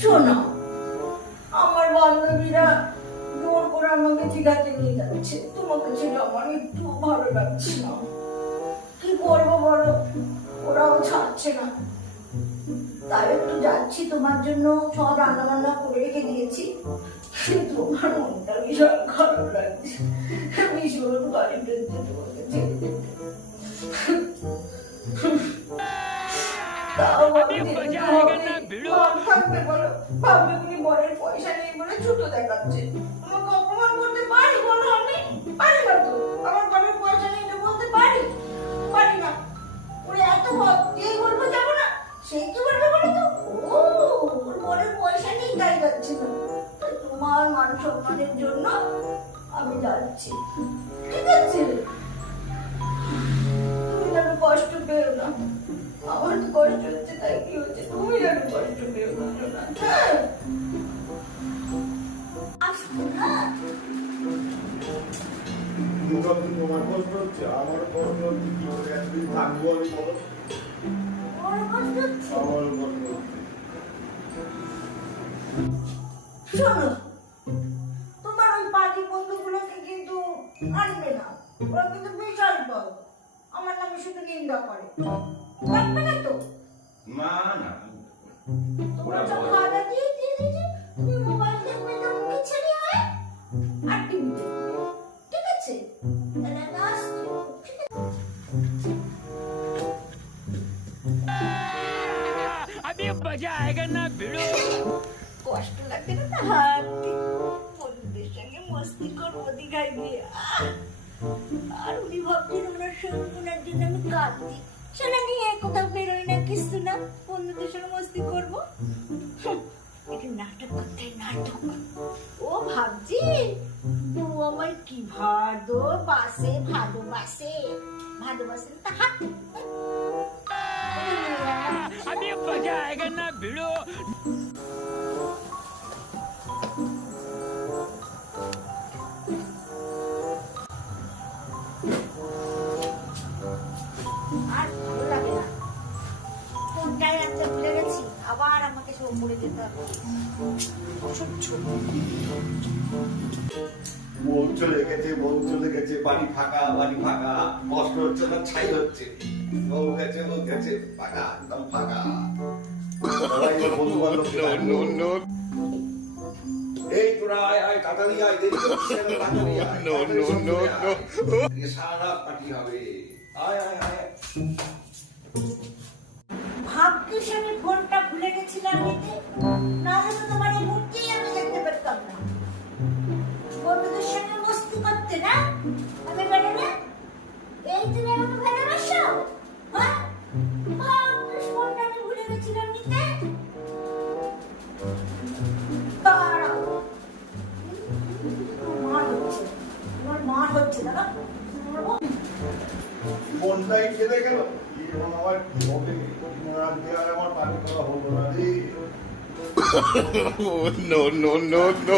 শোনো, আমার বান্ধবীরা জোর করে আমাকে জিগাতে নিয়ে যাচ্ছে, তোমাকে ছিল আমার একটু ভালো লাগছে না। কি করবো বলো, ওরাও ছাড়ছে না। তাই একটু যাচ্ছি, তোমার জন্য সব রান্না বান্না করে রেখে দিয়েছি, কিন্তু আমার মনটা ভীষণ খারাপ লাগছে, ভীষণ গাড়ি পেতে তোমাকে ছেড়ে যেতে। তাও আমি যেতে হবে, মন থাকবে বলো? ভাববে উনি বরের পয়সা নেই বলে ছোট দেখাচ্ছে। আমাকে অপমান করতে পারি বলো? আমি পারি না তো, আমার বরের পয়সা নেই এটা বলতে পারি? পারি না। ওরা এত ভাব, এই বলবো যাবো না, সেই কি বলবে বলো তো? ও, ওর বরের পয়সা নেই তাই যাচ্ছে না। তোমার মান সম্মানের জন্য আমি যাচ্ছি, ঠিক আছে? তুমি যেন কষ্ট পেও না, আমার তো কষ্ট হচ্ছে, তাই কি হচ্ছে, তুমি যেন কষ্ট পেও না। হ্যাঁ, আসবো না। তোমার কষ্ট হচ্ছে, আমার কষ্ট হচ্ছে, কি করে একদিন থাকবো আমি বলো? আমার কষ্ট হচ্ছে। আমার কষ্ট হচ্ছে। শোনো, তোমার ওই পার্টি বন্ধুগুলোকে কিন্তু আনবে না, ওরা কিন্তু বিশাল দল, আমার নামে শুধু নিন্দা করে। রাখবে না তো? না না, তোমার সব খাওয়া দাওয়া দিয়ে দিয়েছে, তুমি মোবাইল দেখবে, তো ইচ্ছে নেই হয় আর টিভি দেখবে, ঠিক আছে? তাহলে আমি আসছি, ঠিক আছে? अभी मजा आएगा ना भिड़ो। কষ্ট লাগে না হাঁটতে, বন্ধুদের সঙ্গে মস্তি করবো দীঘায় গিয়ে। আর উনি ভাবছেন ওনার সঙ্গে, ওনার জন্য আমি কাঁদছি, সেটা নিয়ে কোথাও বেরোই না, কিছু না, বন্ধুদের সঙ্গে মস্তি করবো। একটু নাটক করতে, নাটক। ও ভাবছি ও আমায় কি ভালোবাসে, ভালোবাসে, ভালোবাসে তা হাত। अभी मजा आएगा ना भिड़ो। আর ভালো লাগে না, কোনটাই আনতে ভুলে গেছি, আবার আমাকে সব পড়ে যেতে হবে। অসহ্য। বউ চলে গেছে, বউ চলে গেছে, বাড়ি ফাঁকা, বাড়ি ফাঁকা, কষ্ট হচ্ছে না, ছাই হচ্ছে। বউ গেছে, ফাঁকা, একদম ফাঁকা। সবাই মিলে বন্ধু-বান্ধব ডাকলো। এই তোরা আয়, আয়, তাড়াতাড়ি আয়, দেরি করছিস কেন? তাড়াতাড়ি আয়, তাড়াতাড়ি সব চলে আয়। আজকে সারা রাত পার্টি হবে। আয়, আয়, আয়। ভাগ্যিস আমি ফোনটা ভুলে গেছিলাম নিতে, না হলে তো তোমার এই মুহূর্তেই আমি দেখতে পারতাম না। বন্ধুদের সঙ্গে মস্তি করতে না, আমি পারি না? এই তুমি আমাকে ভালোবাসো? হ্যাঁ, ভাগ্যিস ফোনটা আমি ভুলে গেছিলাম নিতে। দাঁড়াও, মার হচ্ছে, আমার মার হচ্ছে, দাঁড়াও। মনটাই চলে গেল। কি আমার কি হবে? আজকে আর আমার পার্টি করা হলো না রে। Oh, no, no, no, no.